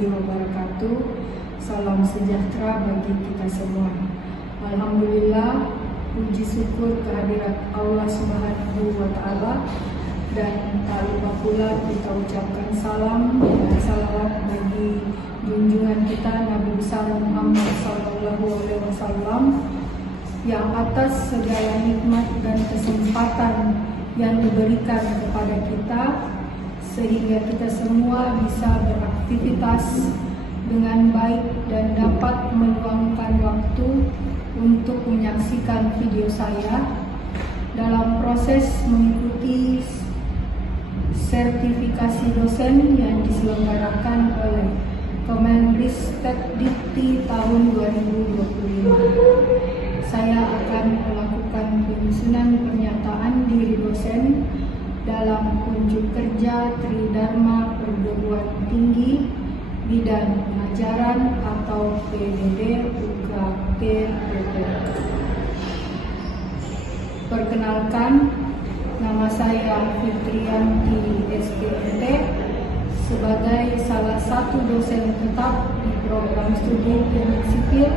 warahmatullahi wabarakatuh. Salam sejahtera bagi kita semua. Alhamdulillah, puji syukur kehadirat Allah Subhanahu wa Ta'ala, dan tak lupa pula kita ucapkan salam dan salawat bagi junjungan kita Nabi besar Muhammad SAW, yang atas segala nikmat dan kesempatan yang diberikan kepada kita sehingga kita semua bisa beraktivitas dengan baik dan dapat meluangkan waktu untuk menyaksikan video saya dalam proses mengikuti sertifikasi dosen yang diselenggarakan oleh Kemenristek Dikti tahun 2025. Saya akan melakukan penyusunan pernyataan diri dosen dalam unjuk kerja Tridharma Perguruan Tinggi Bidang Pengajaran atau PDD UKT PP. Perkenalkan, nama saya Fitriyanti SPNT sebagai salah satu dosen tetap di program studi Teknik Sipil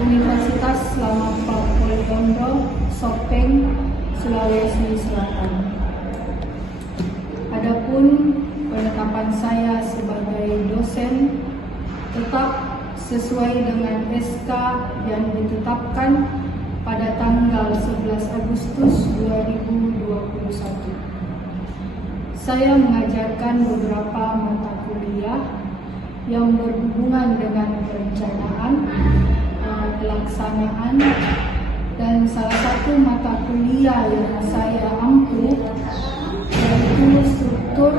Universitas Selamat Poligondo, Sopeng, Sulawesi Selatan. Adapun penetapan saya sebagai dosen tetap sesuai dengan SK yang ditetapkan pada tanggal 11 Agustus 2021. Saya mengajarkan beberapa mata kuliah yang berhubungan dengan perencanaan, pelaksanaan, dan salah satu mata kuliah yang saya ampu yaitu struktur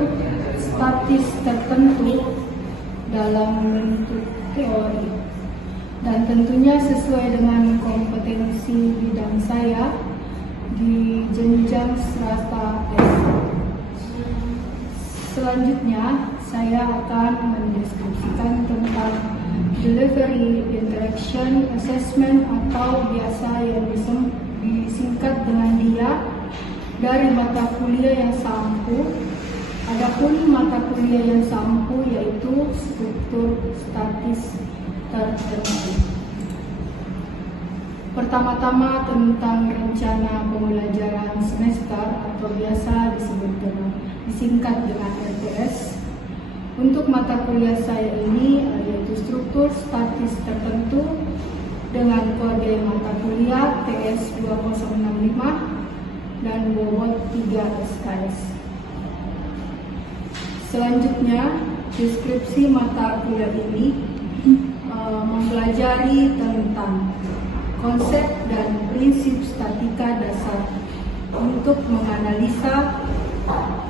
statis tertentu dalam bentuk teori, dan tentunya sesuai dengan kompetensi bidang saya di jenjang strata S. Selanjutnya, saya akan mendeskripsikan tentang Delivery Interaction Assessment atau biasa yang disingkat dengan DIA dari mata kuliah yang saya ampu. Adapun mata kuliah yang saya ampu yaitu struktur statis tertentu. Pertama-tama tentang rencana pembelajaran semester atau biasa disingkat dengan RTS. Untuk mata kuliah saya ini yaitu struktur statis tertentu dengan kode mata kuliah TS 2065 dan bobot 3 SKS. Selanjutnya, deskripsi mata kuliah ini mempelajari tentang konsep dan prinsip statika dasar untuk menganalisa,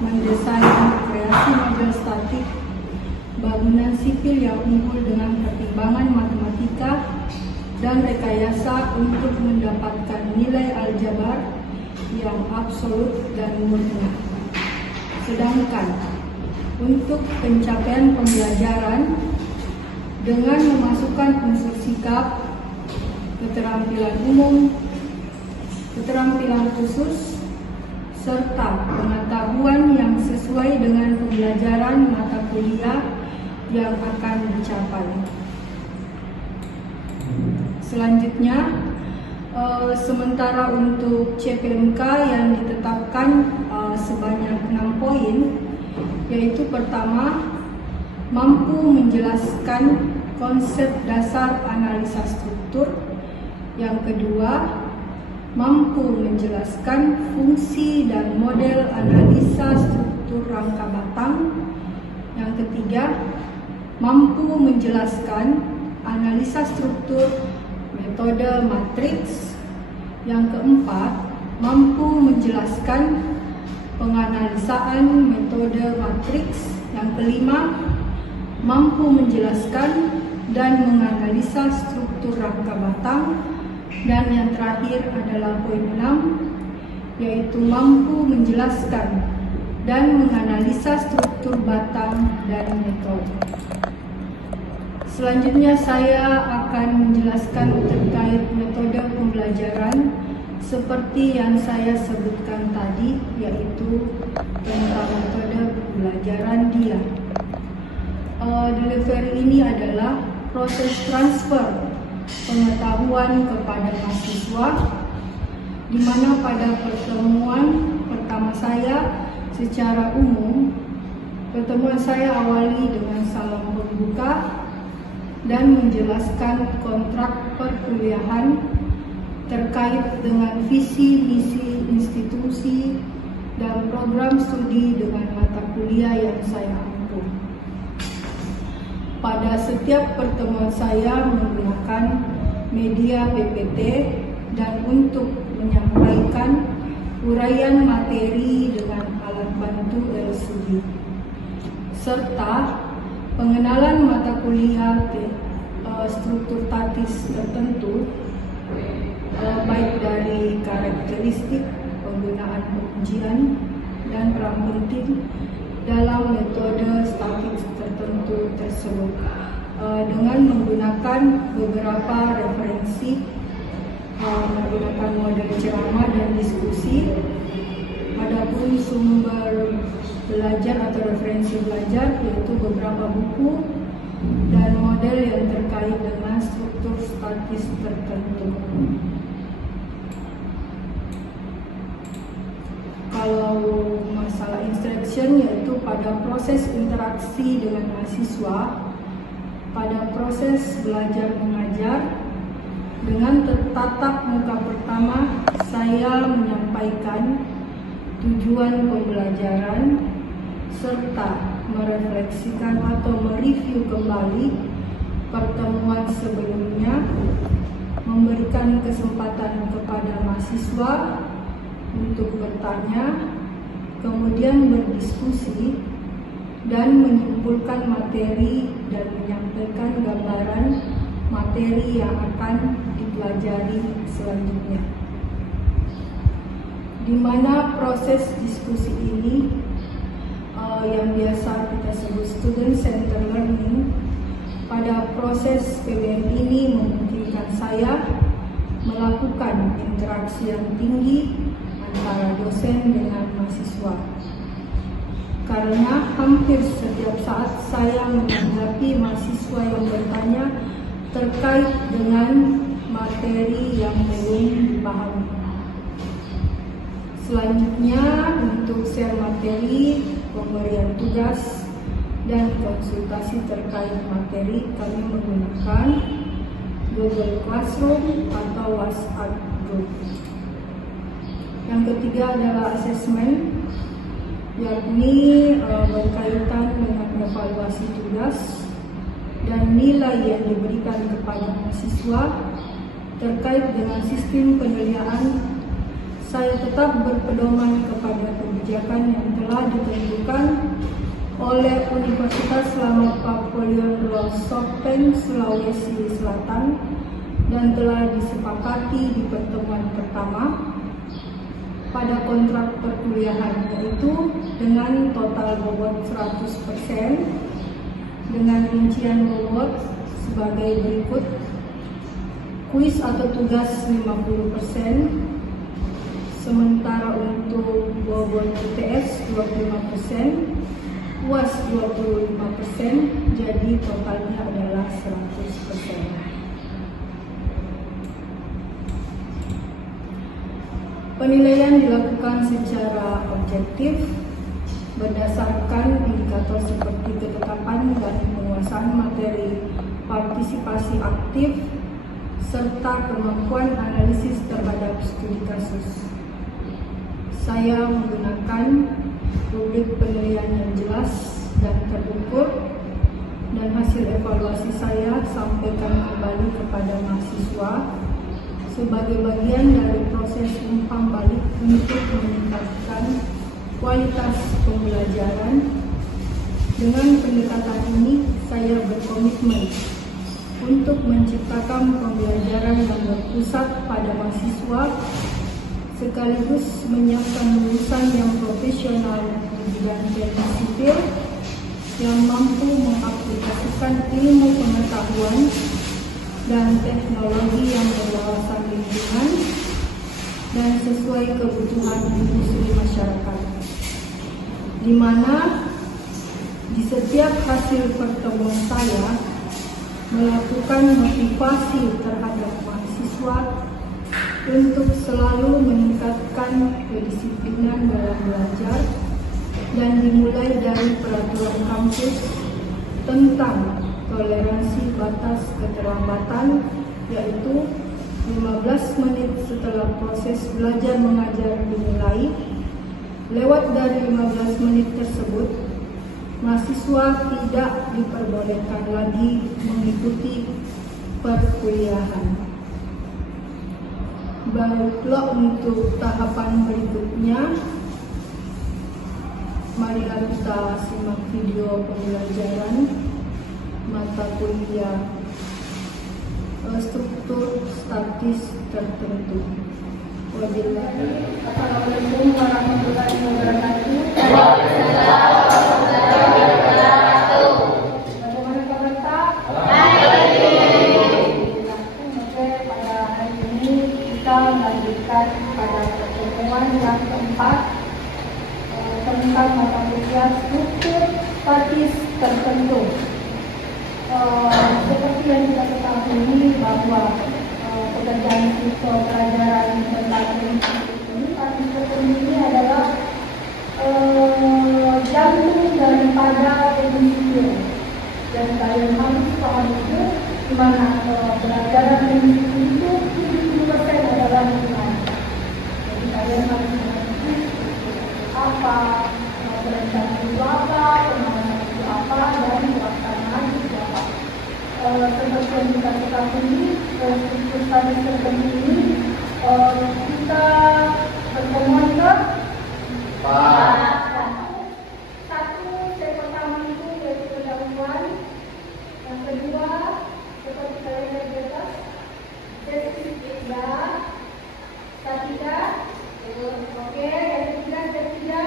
mendesain kreasi model statik bangunan sipil yang unggul dengan pertimbangan matematika dan rekayasa untuk mendapatkan nilai aljabar yang absolut dan murni. Sedangkan untuk pencapaian pembelajaran dengan memasukkan unsur sikap, keterampilan umum, keterampilan khusus, serta pengetahuan yang sesuai dengan pembelajaran mata kuliah yang akan dicapai. Selanjutnya, sementara untuk CPMK yang ditetapkan sebanyak 6 poin, yaitu pertama, mampu menjelaskan konsep dasar analisa struktur. Yang kedua, mampu menjelaskan fungsi dan model analisa struktur rangka batang. Yang ketiga, mampu menjelaskan analisa struktur metode matriks. Yang keempat, mampu menjelaskan penganalisaan metode matriks. Yang kelima, mampu menjelaskan dan menganalisa struktur rangka batang. Dan yang terakhir adalah poin 6, yaitu mampu menjelaskan dan menganalisa struktur batang dan metode. Selanjutnya saya akan menjelaskan terkait metode pembelajaran seperti yang saya sebutkan tadi, yaitu tentang metode pembelajaran DIA. Delivery ini adalah proses transfer pengetahuan kepada mahasiswa, di mana pada pertemuan pertama saya secara umum, pertemuan saya awali dengan salam pembuka dan menjelaskan kontrak perkuliahan terkait dengan visi misi institusi dan program studi dengan mata kuliah yang saya ampu. Pada setiap pertemuan saya menggunakan media PPT dan untuk menyampaikan uraian materi dengan alat bantu LCD, serta pengenalan mata kuliah struktur tatis tertentu, baik dari karakteristik, penggunaan pengujian, dan peran penting dalam metode statis tertentu tersebut, dengan menggunakan beberapa referensi, menggunakan model ceramah dan diskusi. Adapun sumber belajar atau referensi belajar yaitu beberapa buku dan model yang terkait dengan struktur statis tertentu. Kalau masalah instruction, yaitu pada proses interaksi dengan mahasiswa, pada proses belajar mengajar, dengan tatap muka pertama saya menyampaikan tujuan pembelajaran serta merefleksikan atau mereview kembali pertemuan sebelumnya, memberikan kesempatan kepada mahasiswa untuk bertanya, kemudian berdiskusi dan menyimpulkan materi dan menyampaikan gambaran materi yang akan dipelajari selanjutnya. Di mana proses diskusi ini yang biasa kita sebut student centered learning, pada proses PBM ini memungkinkan saya melakukan interaksi yang tinggi antara dosen dengan mahasiswa, karena hampir setiap saat saya menanggapi mahasiswa yang bertanya terkait dengan materi yang belum dipahami. Selanjutnya, untuk share materi, pemberian tugas, dan konsultasi terkait materi, kami menggunakan Google Classroom atau WhatsApp Group. Yang ketiga adalah asesmen, yakni berkaitan dengan evaluasi tugas dan nilai yang diberikan kepada mahasiswa. Terkait dengan sistem penilaian, saya tetap berpedoman kepada kebijakan yang telah ditentukan oleh Universitas Selamat Papua Sopeng, Sulawesi Selatan, dan telah disepakati di pertemuan pertama pada kontrak perkuliahan, yaitu dengan total bobot 100%, dengan rincian bobot sebagai berikut: kuis atau tugas 50%, sementara untuk bobot UTS 25%, UAS 25%, jadi totalnya adalah 100%. Penilaian dilakukan secara objektif berdasarkan indikator seperti ketetapan dan penguasaan materi, partisipasi aktif, serta kemampuan analisis terhadap studi kasus. Saya menggunakan rubrik penilaian yang jelas dan terukur, dan hasil evaluasi saya sampaikan kembali kepada mahasiswa sebagai bagian dari proses umpan balik untuk meningkatkan kualitas pembelajaran. Dengan pendekatan ini, saya berkomitmen untuk menciptakan pembelajaran yang berpusat pada mahasiswa, sekaligus menyiapkan lulusan yang profesional di bidang teknik sipil yang mampu mengaplikasikan ilmu pengetahuan dan teknologi yang berwawasan lingkungan dan sesuai kebutuhan industri masyarakat, di mana di setiap hasil pertemuan saya melakukan motivasi terhadap mahasiswa untuk selalu meningkatkan kedisiplinan dalam belajar dan dimulai dari peraturan kampus tentang toleransi batas keterlambatan, yaitu 15 menit setelah proses belajar mengajar dimulai. Lewat dari 15 menit tersebut, mahasiswa tidak diperbolehkan lagi mengikuti perkuliahan. Baiklah, untuk tahapan berikutnya, marilah kita simak video pembelajaran mata kuliah struktur statis tertentu. Wassalamualaikum warahmatullahi wabarakatuh. Bagaimana kabar Pak? Oke, pada hari ini kita melanjutkan pada pertemuan yang keempat tentang mata kuliah struktur statis tertentu. Seperti yang kita ketahui bahwa pekerjaan siswa pelajaran tentang ini statis tertentu ini adalah jantung daripada ilmu. Dan kalian harus paham itu, di mana pelajaran ilmu itu 70% adalah lingkungan. Jadi kalian harus mengerti apa perencanaan itu apa, penanganan itu apa, dan pelaksanaan itu apa. Seperti yang kita ketahui, struktur statis tertentu ini kita pertemuan ke satu, yang pertama itu yaitu pendahuluan. Yang kedua, seperti kalian lihat di atas, deskripsi statika. Oke, yang ketiga ketiga.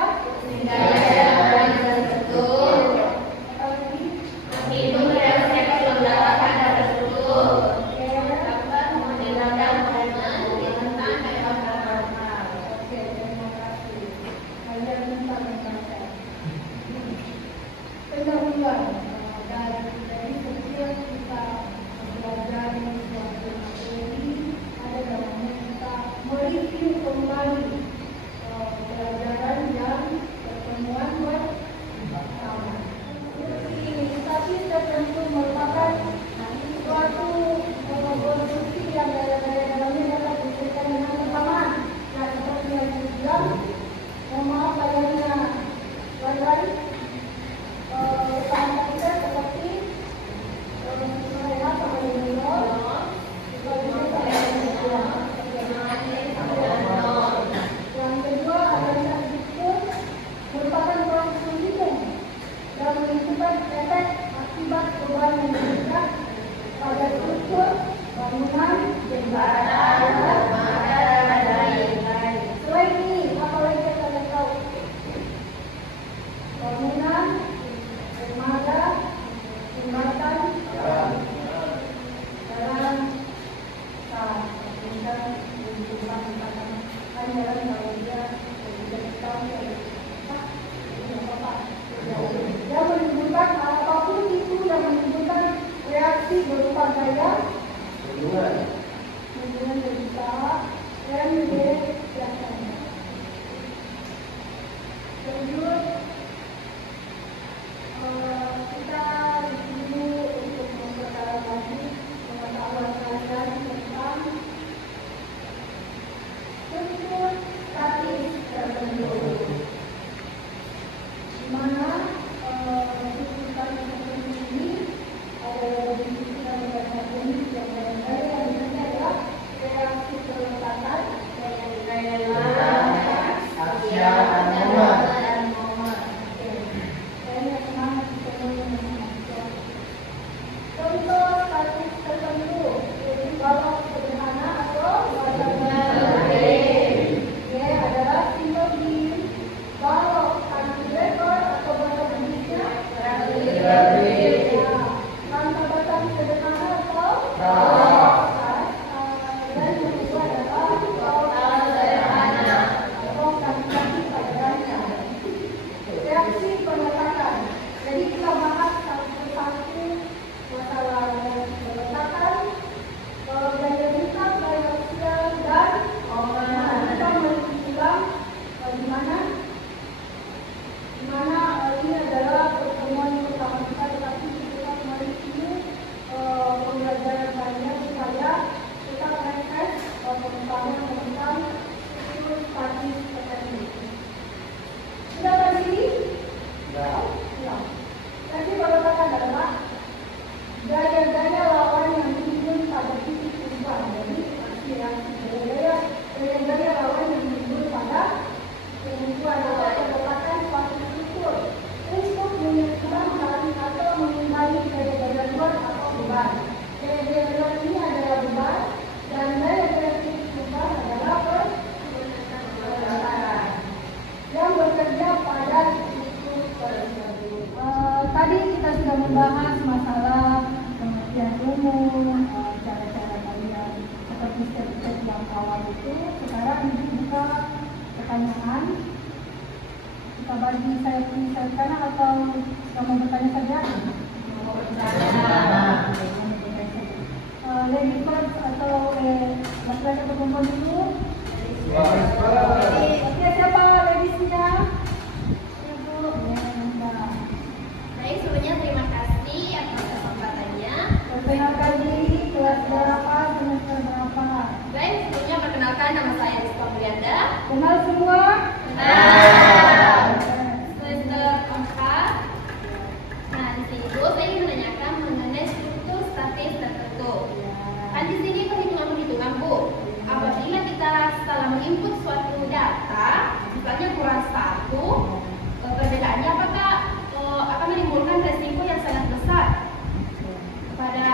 Jadi kita masalah pengertian umum, cara-cara kalian seperti step-step yang awal itu. Sekarang Ibu buka pertanyaan. Kita bagi saya pilih saya kanan atau yang mau bertanya saja? Mau bertanya. Lady first atau laki-laki atau perempuan dulu? Oke, siapa ladiesnya? Baik, sebelumnya terima kasih atas kesempatannya. Perkenalkan diri, kelas berapa, semester berapa? Baik, sebelumnya perkenalkan nama saya Rizka Prianda. Kenal semua? Kenal. Semester 4. Nah, di sini saya ingin menanyakan mengenai struktur statis tertentu. Kan di sini perhitungan-perhitungan, Bu. Apabila kita salah menginput suatu data, misalnya kurang 1, perbedaannya apakah akan menimbulkan resiko yang sangat besar pada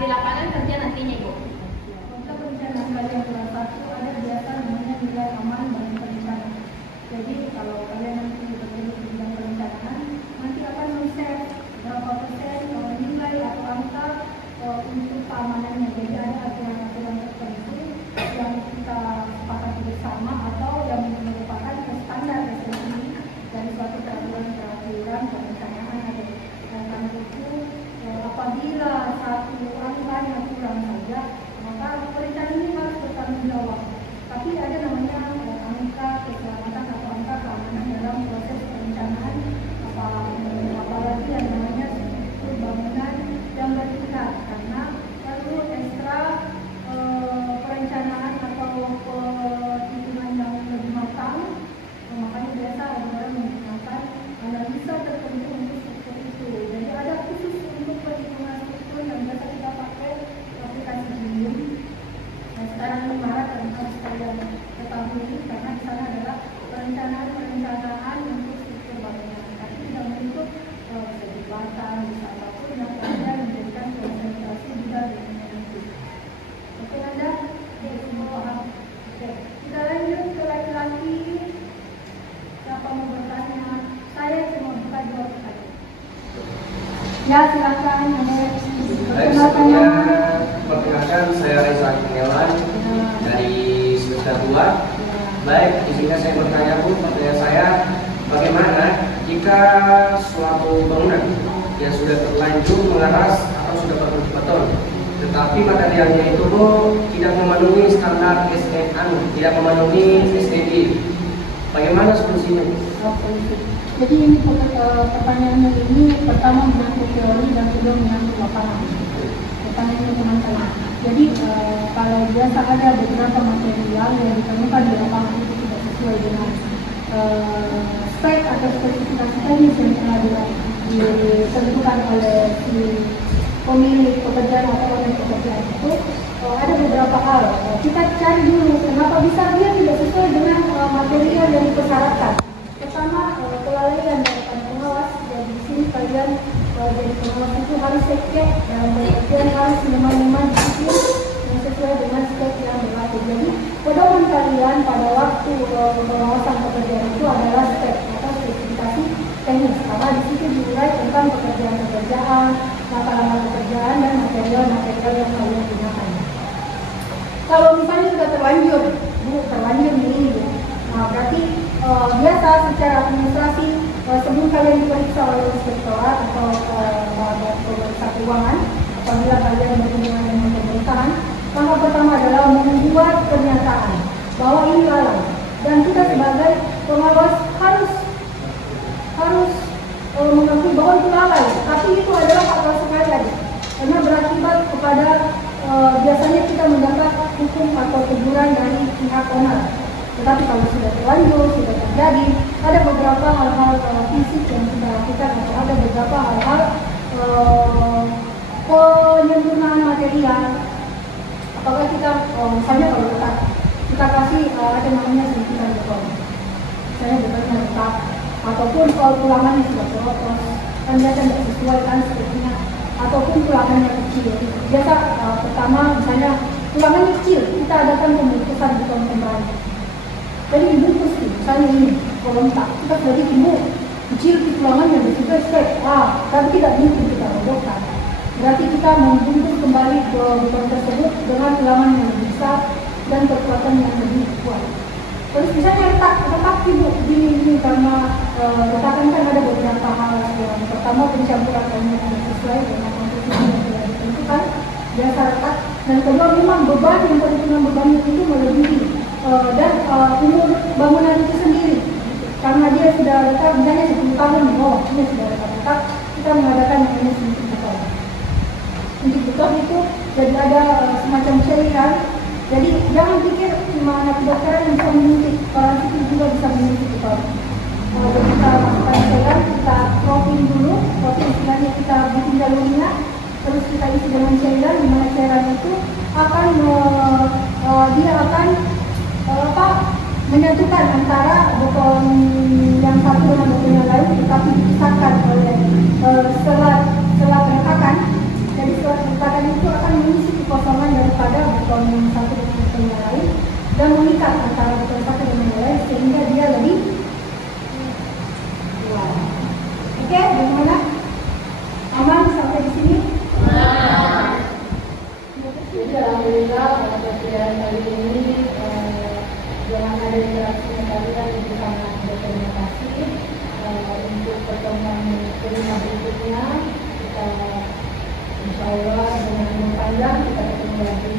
di lapangan kerja nantinya, Bu? Untuk perencanaan kalian kelas 1 ada biasa namanya nilai aman bagi perencanaan. Jadi kalau kalian nanti bekerja di bidang perencanaan, nanti akan men-set berapa persen nilai atau angka untuk keamanannya. Jadi ada aturan-aturan tertentu yang kita sepakati bersama atau yang merupakan standar SNI dari suatu peraturan perencanaan ada. Dan karena itu apabila satu angkanya kurang saja, maka perencanaan ini harus bertanggung jawab. Tapi ada namanya angka keselamatan atau angka keamanan dalam proses perencanaan, apalagi yang namanya struktur bangunan yang bertingkat, karena perlu ekstra perencanaan atau perhitungan yang lebih matang. Makanya biasa ada menggunakan analisa tertentu untuk struktur itu. Jadi ada khusus untuk perhitungan struktur yang biasa kita pakai aplikasi BIM. Nah, sekarang ini Maret dan harus kalian ketahui karena di sana adalah perencanaan untuk struktur bangunan. Tapi tidak menutup jembatan, bisa apapun yang kalian menjadikan konsentrasi juga dengan itu. Oke, Anda? Semua paham? Oke, kita lanjut ke laki-laki. Siapa mau bertanya? Saya cuma buka 2 pertanyaan. Ya, silakan. Perkenalkan, saya Reza Kinelan dari semester 2. Baik, izinkan saya bertanya, Bu. Pertanyaan saya, bagaimana jika suatu bangunan yang sudah terlanjur mengeras atau sudah berbeton, tetapi materialnya itu, Bu, tidak memenuhi standar SNI, tidak memenuhi SDG. Bagaimana solusinya? Jadi ini pertanyaannya ini pertama menyangkut teori dan kedua menyangkut lapangan. Pertanyaannya teman-teman. Jadi kalau biasa ada beberapa material yang ditemukan di lapangan itu tidak sesuai dengan spek atau spesifikasi teknis yang telah ditentukan oleh si pemilik pekerjaan atau oleh pekerjaan itu, ada beberapa hal. Kita cari dulu kenapa bisa dia tidak sesuai dengan material yang dipersyaratkan. Pertama, kelalaian daripada pengawas. Jadi di sini kalian jadi pengawas itu harus cek dan kemudian harus memang disiplin yang sesuai dengan spek yang berlaku. Jadi pedoman kalian pada waktu pengawasan pekerjaan itu adalah spek atau spesifikasi teknis, karena di situ diurai tentang pekerjaan, mata-mata pekerjaan dan material-material yang kalian gunakan. Kalau misalnya sudah terlanjur ini, nah berarti biasa secara administrasi sebelum kalian diperiksa oleh inspektorat atau pemeriksa keuangan, apabila kalian berhubungan dengan pemerintahan, langkah pertama adalah membuat pernyataan bahwa ini lalai dan kita sebagai pengawas harus mengakui bahwa itu lalai, tapi itu adalah fatal sekali aja, karena berakibat kepada biasanya kita mendapat hukum atau teguran dari pihak owner. Tetapi kalau sudah terlanjur, sudah terjadi, ada beberapa hal-hal fisik yang kita lakukan atau ada beberapa hal-hal penyempurnaan material. Apakah kita, misalnya kalau kita kasih ada namanya suntikan beton, misalnya betonnya retak, ataupun kalau tulangannya sudah kotor, kan dia tidak sesuai kan sepertinya, ataupun tulangannya kecil. Biasa pertama misalnya tulangannya kecil, kita adakan pembungkusan beton kembali. Jadi dibungkus misalnya ini kolontak, kita sudah ibu kecil di tulangannya di situ step, tapi tidak mungkin kita robohkan. kita membungkus kembali beban tersebut dengan halaman yang lebih besar dan kekuatan yang lebih kuat. Terus misalnya letak di ini karena retakan kan ada beberapa hal. Yang pertama, pencampuran elemen yang sesuai dengan komposisi yang sudah ditentukan, biasa retak. Dan kedua, memang beban yang perhitungan bebannya itu melebihi dan umur bangunan itu sendiri. Karena dia sudah retak, misalnya 10 tahun, ini sudah retak, kita mengadakan yang ini sedikit beton. Sedikit beton itu jadi ada semacam cairan. Jadi jangan pikir cuma anak kedokteran yang bisa menyuntik, orang sipil juga bisa menyuntik beton. Jadi kita masukkan cairan, kita propping dulu, propping istilahnya kita bikin jalur minyak, terus kita isi dengan cairan, di mana cairan itu akan dia akan menyatukan antara botol yang satu dengan botol yang lain, tetapi dipisahkan oleh selat retakan. Jadi selat retakan itu akan mengisi kekosongan daripada botol yang satu dengan botol yang lain dan mengikat antara botol satu dengan yang lain sehingga dia lebih kuat. Oke, bagaimana? Aman sampai di sini? Jadi alhamdulillah pelajaran kali ini dengan ada interaksi kalian itu sangat berterima kasih. Untuk pertemuan kelima berikutnya kita insya Allah dengan umur panjang kita ketemu lagi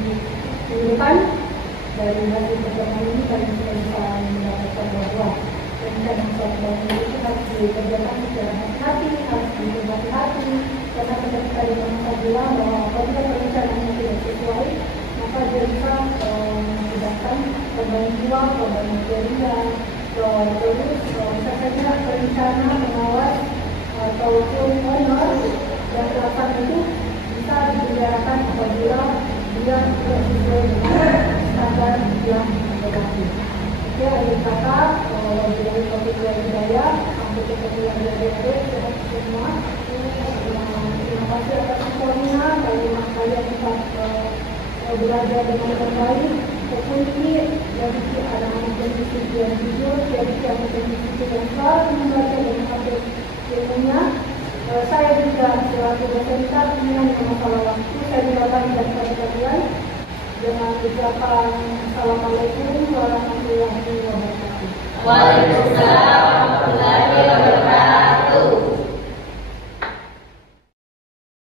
di depan. Dari hasil pertemuan ini kami sudah bisa mendapatkan bahwa rencana suatu bangunan itu harus dikerjakan secara hati-hati, harus dihati-hati. Karena ketika kita bilang bahwa apabila perencanaannya tidak sesuai, maka dia bisa mengakibatkan korban jiwa, korban material, terus bisa saja perencana, pengawas ataupun owner yang pelaksana itu bisa dipenjarakan apabila dia tidak sesuai dengan standar yang berlaku. Oke, akhir kata, wabillahi taufiq wal hidayah, sampai ketemu lagi adik-adik, sehat semua. Terima kasih atas supportnya, bagaimana kalian tetap belajar dengan terbaik. Terkunci dari anak-anak pendidik yang jujur, dari anak pendidik yang selalu membaca dan mengambil ilmunya. Saya juga selaku dosen dengan masalah waktu, saya doakan dan kepada kalian dengan ucapan Assalamualaikum warahmatullahi wabarakatuh. Waalaikumsalam warahmatullahi wabarakatuh.